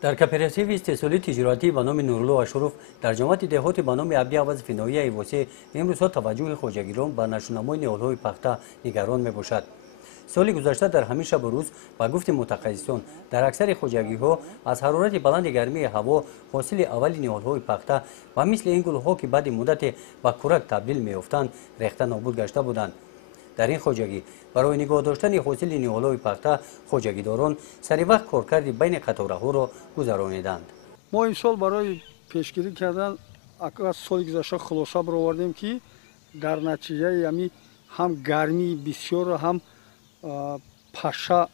در کооپراتیو استحصالی تجارتی به نام نورالله اشرف در جماعت دهات به نام ابی عوض فنایی ایواسه امروزها توجه خواجگیران به نشونمای نهالهای پخته نگران می باشد. سال گذشته در همین شب و روز با گفت متخصصان در اکثر خواجگی‌ها از حرارت بلند گرمی هوا حاصل اول نهالهای پخته و مثل این گل‌ها که بعد مدت به کورک تبدیل می‌افتند ریخته نابود گشته بودند. در این خواجگی برای نگاه داشتن حاصل نهالهای پخته خواجگیداران سری وقت کارکرد بین قطاره‌ها را گذرانیدند. ما این سال برای پیشگیری کردن از سال گذشته خلاصه برآوردیم که در نتیجه یعنی هم گرمی بسیار هم پاشه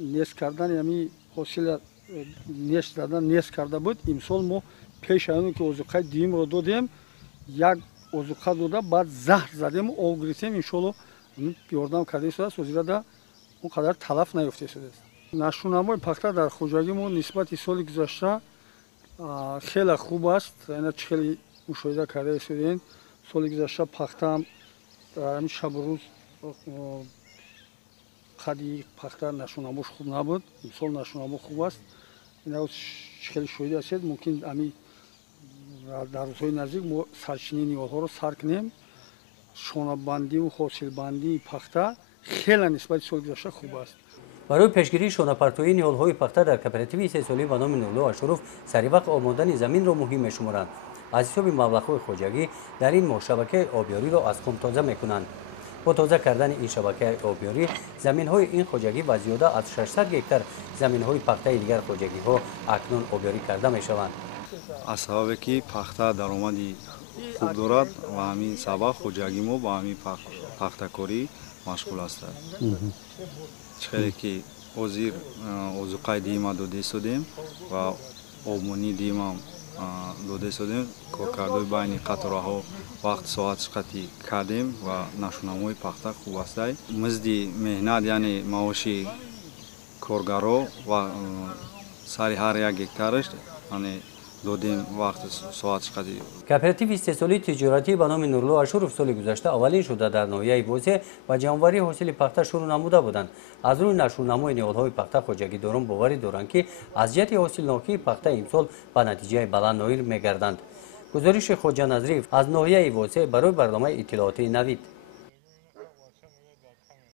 نیست کردن یعنی حاصل نیست دادن نیست کرده بود. امسال ما پیش از که اوزوقه دیم رو دادیم یک اوزوقه داده بعد زهر زدیم آب گرفتیم انشالله یاردم کرده شده است وزیرده اونقدر تلف نیفته شده است. نشونمای پخته در خواجگی ما نسبت سال گذشته خیلی خوب است. یعنی خیلی مشاهده کرده شدین سال گذشته پخته در همین شب و روز خدی پخته نشونماش خوب نبود. امسال نشونما خوب است. اینا خیلی شاهده هستید. ممکن امی در روزهای نزدیک ما سرچینه نیازها رو سر کنیم. شانه بندی و حاصل بندی پخته خیلی نسبت سال گذشته خوب است. برای پیشگیری شانه‌پرتویی نهالهای پخته در کооپراتیو استحصالی به نام نورالله اشرف سری وقت آمادن زمین را مهم می‌شمارند. از حساب مبلغ‌های خواجگی در این ماه شبکه آبیاری را از خم تازه می‌کنند. با تازه کردن این شبکه آبیاری زمین‌های این خواجگی و زیاده از 600 هکتار زمین‌های پخته دیگر خواجگی‌ها اکنون آبیاری کرده می‌شوند. از سببی که پخته درآمدی خوب دارد و همین سبب خواجگی ما با همین پخته‌کاری مشغول است. خیلی که وزیر اوزوقه دیم داده شدیم و آبمونی دیم داده شدیم کارکردهای بین قطارها وقت ساعت قطعی کردیم و نشونمای پخته خوب است. مزد مهنت یعنی معاشی کارگرها و سر هر یک هکتارش یعنی دادیم وقت ساعت قطعی. کооپراتیو استحصالی تجارتی به نام نورالله اشرف سال گذشته اولین شده در ناحیه بوسه و جمع‌آوری حاصل پخته شروع نموده بودند. از روی نشونمای نهالهای پخته خواجگیداران باوری دارند که از جهت حاصلناکی پخته امسال به نتیجه بلند نائل می‌گردند. گزارش خواجه نظری از ناحیه بوسه برای برنامه اطلاعاتی نوید.